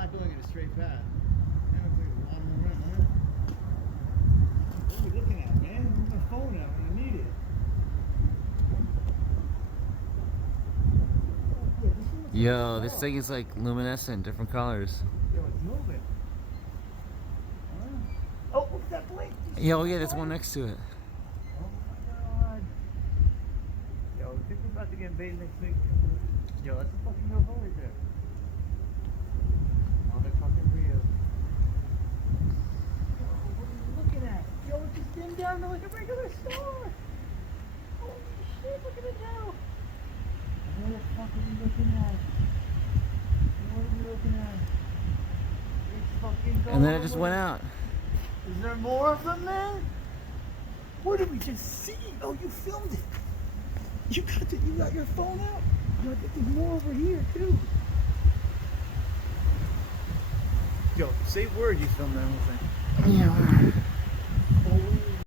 not going in a straight path. That looks like a lot more room, huh? What are we looking at, man? Move my phone out when you need it. Yo, this thing is like luminescent, different colors. Yo, it's moving. Huh? Oh, what's that blink? Yo, yeah, there's one next to it. Oh my god. Yo, I think we're about to get invaded next week. Yo, that's a fucking UFO right there. Oh, they're fucking real. Yo, what are you looking at? Yo, it just dimmed down to like a regular star. Holy shit, look at it now. What the fuck are we looking at? What are we looking at? It's fucking going. And then it just went out. Is there more of them, man? What did we just see? Oh, you filmed it. You got your phone out? Yo, I think there's more over here, too. Yo, say word you filmed that whole thing. Yeah.